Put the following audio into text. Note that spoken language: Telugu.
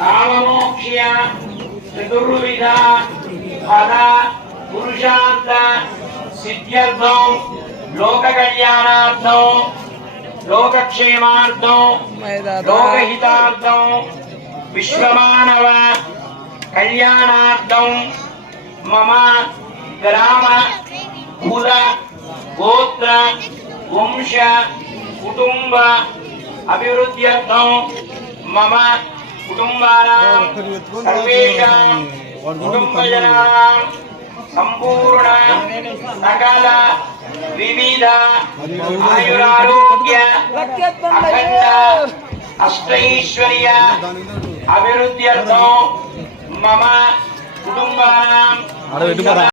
కామమోక్ష్య చతుర్విధ ఫల పురుషార్థ సిద్ధ్యర్థం లోక కళ్యాణార్థం లోకక్షేమార్థం లోకహితార్థం విశ్వమానవ కళ్యాణార్థం మమ గ్రామ కుల గోత్ర వంశ కుటుంబ అభివృద్ధ్యర్థం మమ కుటుంబానాం సర్వేషాం కుటుంబజనానాం సంపూర్ణ సకల వివిధ ఆయురారోగ్య అఖండ అష్టైశ్వర్య అభివృద్ధ్యర్థం మమ కుటుంబానాం